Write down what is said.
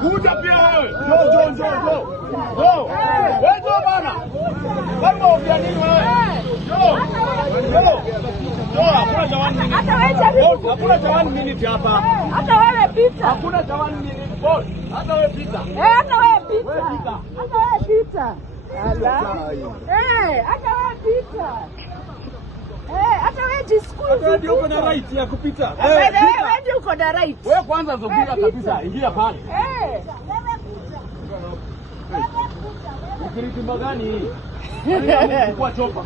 Kuja pia wewe. Wewe njoo bana. Kama unaongea nini wewe? Njoo. Hakuna cha 1 minute. Hata wewe jaribu. Hakuna cha 1 minute hapa. Hata wewe pita. Hakuna cha 1 minute boss. Hata wewe pita. Hata wewe pita. Hata wewe pita. Ala. Hata wewe pita. Hata wewe jisqueeze. Hata wewe uko na right ya kupita. Wewe uko na right. Wewe kwanza zobia kabisa. Ingia pale. Ukiritimba gani hii? Kwa chopa.